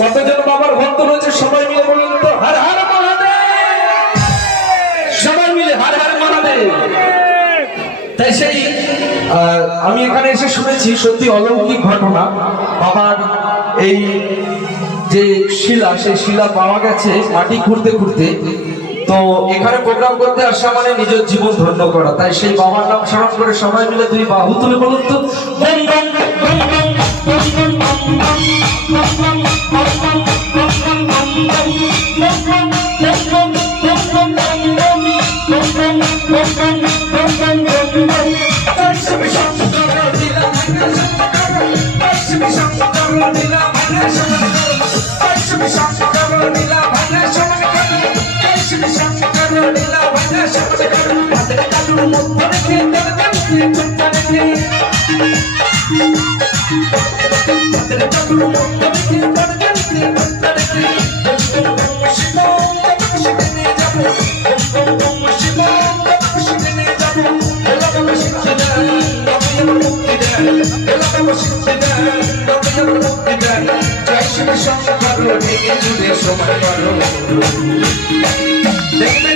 কতজন বাবার ভক্ত রয়েছে সবাই মিলে বলুন তো হর হর মহাদেব, সবাই মিলে হর হর মহাদেব। তাই সেই আমি এখানে এসে শুনেছি সত্যি অলৌকিক ঘটনা। বাবার এই যে শিলা, সেই শিলা পাওয়া গেছে মাটি খুঁড়তে খুঁড়তে। তো এখানে প্রোগ্রাম করতে আসা মানে নিজের জীবন ধন্য করা। তাই সেই বাবার নাম স্মরণ করে সবাই মিলে দুই বাহু তুলে বলুন তো দেখবেন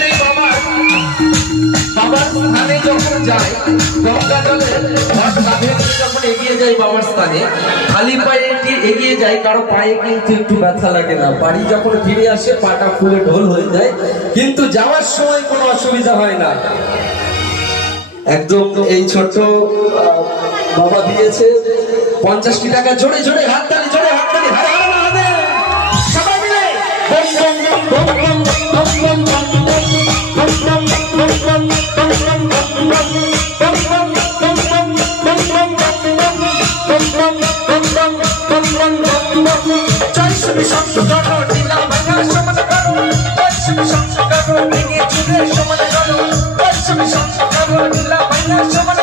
এই বাবার স্থানে যখন যায়, গঙ্গা জলে যখন এগিয়ে যায় বাবার স্থানে, খালি পায়ে এগিয়ে যায়, কারো পায়ে কিন্তু একটু ব্যথা লাগে না। বাড়ি যখন ফিরে আসে পাটা ফুলে ঢোল হয়ে যায়, কিন্তু যাওয়ার সময় কোনো অসুবিধা হয় না। একদম এই ছোট বাবা দিয়েছে 50টি টাকা। জোরে জোরে হাততালি, জোরে হাততালি, হর হর মহাদেব সবাই মিলে। সমান